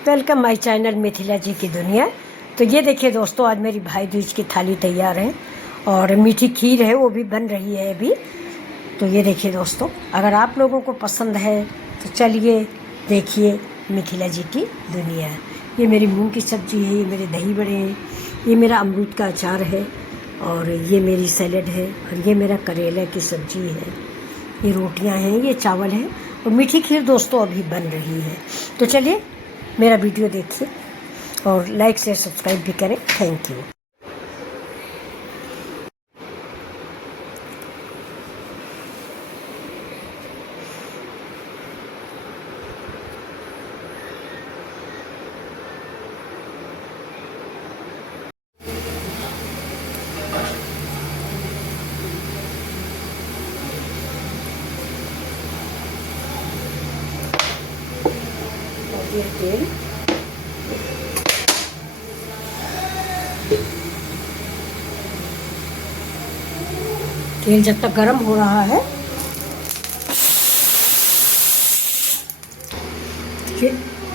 Welcome my channel Mithila जी की दुनिया। तो ये देखिए दोस्तों, आज मेरी भाई दूज की थाली तैयार है और मीठी खीर है, वो भी बन रही है अभी। तो ये देखिए दोस्तों, अगर आप लोगों को पसंद है तो चलिए देखिए मिथिला जी की दुनिया। ये मेरी मूंग की सब्ज़ी है, ये मेरे दही बड़े हैं, ये मेरा अमरूद का अचार है और ये मेरी सैलेड है और ये मेरा करेला की सब्ज़ी है, ये रोटियां हैं, ये चावल है और मीठी खीर दोस्तों अभी बन रही है। तो चलिए मेरा वीडियो देखिए और लाइक शेयर सब्सक्राइब भी करें। Thank you. ये तेल, तेल जब तक गर्म हो रहा है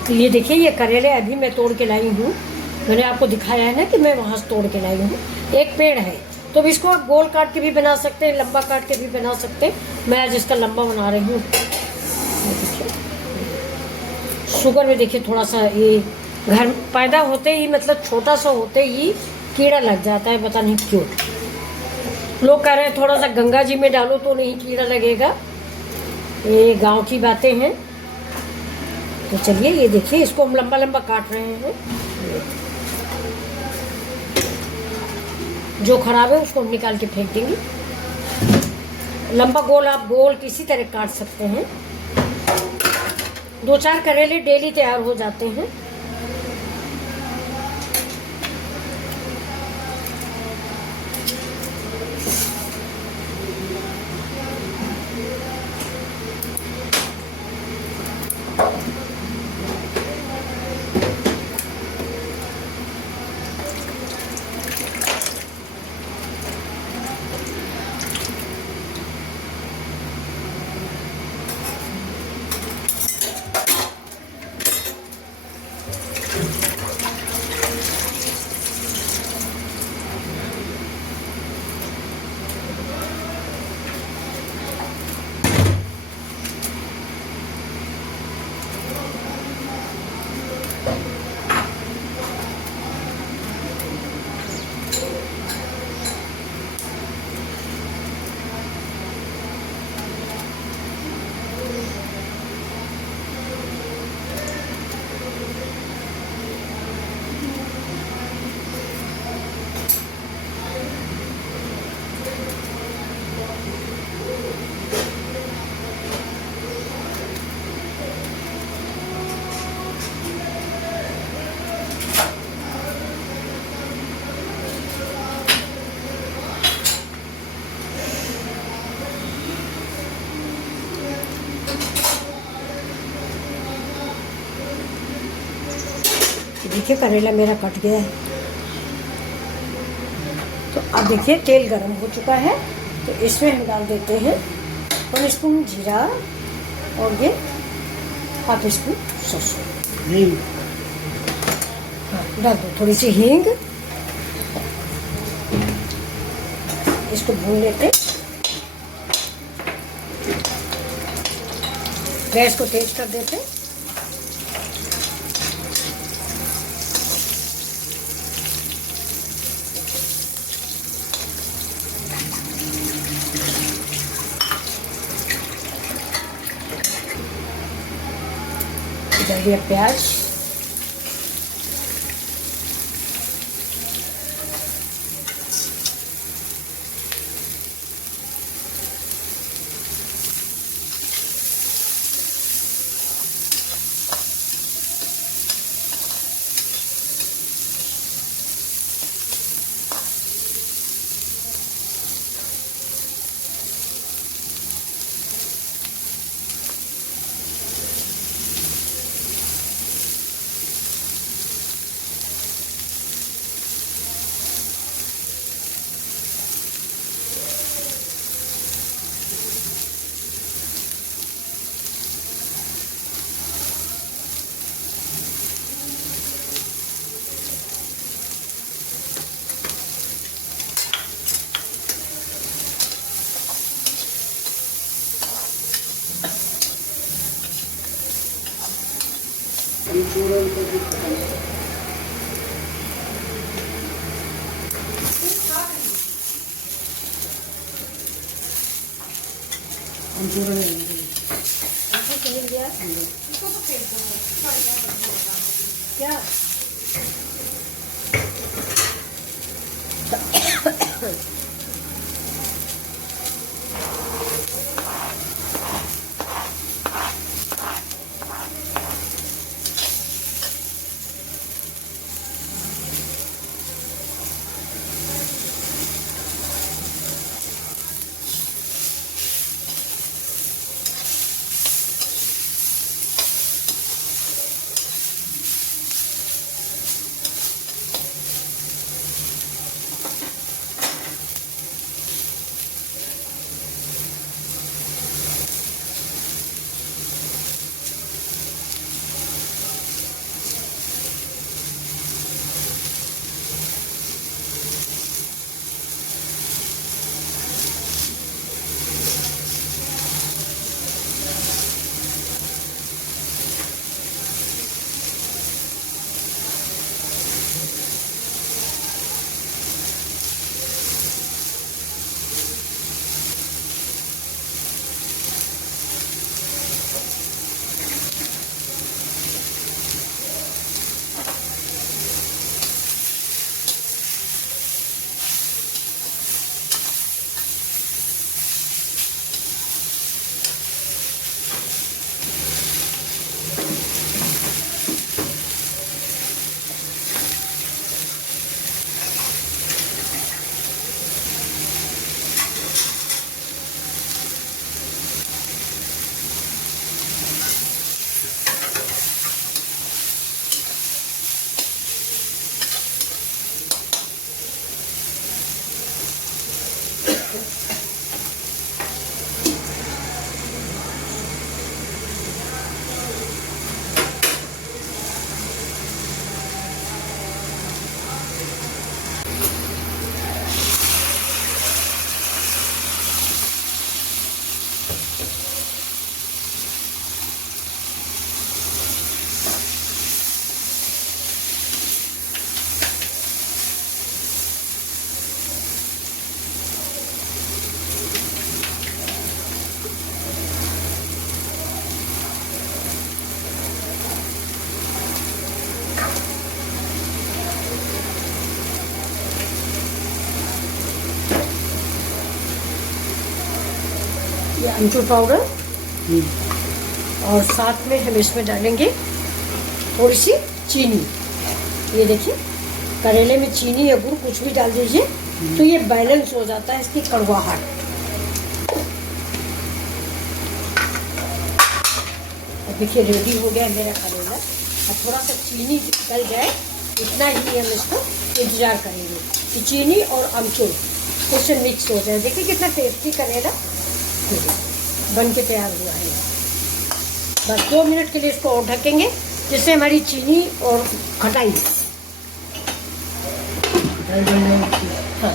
तो ये देखिए, ये करेले अभी मैं तोड़ के लाई हूँ। मैंने आपको दिखाया है ना कि मैं वहाँ से तोड़ के लाई हूँ। एक पेड़ है तो इसको आप गोल काट के भी बना सकते हैं, लंबा काट के भी बना सकते हैं। मैं आज इसका लंबा बना रही हूँ। शुगर में देखिए थोड़ा सा ये घर पैदा होते ही, मतलब छोटा सा होते ही कीड़ा लग जाता है, पता नहीं क्यों। लोग कह रहे हैं थोड़ा सा गंगा जी में डालो तो नहीं कीड़ा लगेगा, ये गांव की बातें हैं। तो चलिए ये देखिए, इसको हम लंबा लंबा काट रहे हैं। जो खराब है उसको हम निकाल के फेंक देंगे। लंबा गोल आप गोल किसी तरह काट सकते हैं। 2-4 करेले डेली तैयार हो जाते हैं। देखिए करेला मेरा कट गया है। तो अब देखिए तेल गरम हो चुका है, तो इसमें हम डाल देते हैं 1 स्पून जीरा और ये 1/2 स्पून सरसों। हाँ, डाल दो थोड़ी सी हींग। इसको भून लेते, गैस को तेज कर देते। डाल दिया प्याज, क्या ये अमचूर पाउडर और साथ में हम इसमें डालेंगे थोड़ी सी चीनी। ये देखिए करेले में चीनी या गुड़ कुछ भी डाल दीजिए तो ये बैलेंस हो जाता है इसकी कड़वाहट। देखिए रेडी हो गया मेरा करेला। अब थोड़ा सा चीनी गल जाए इतना ही हम इसको इंतजार करेंगे कि चीनी और अमचूर उससे मिक्स हो जाए। देखिए कितना टेस्टी करेला बन के तैयार हुआ है। बस 2 मिनट के लिए इसको और ढकेंगे जिससे हमारी चीनी और खटाई हाँ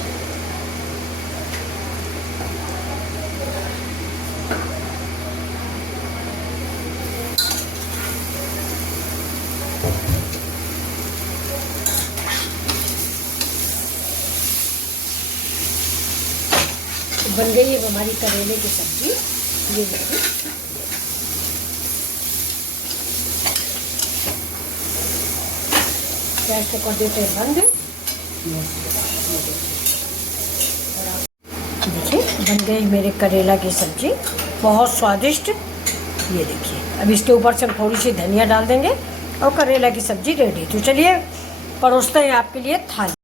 बन गई है हमारी करेले की सब्जी। ये देखिए गैस को कर देते हैं बंद। देखिए बन गई मेरे करेला की सब्जी बहुत स्वादिष्ट। ये देखिए अब इसके ऊपर से हम थोड़ी सी धनिया डाल देंगे और करेला की सब्जी रेडी। तो चलिए परोसते हैं आपके लिए थाली।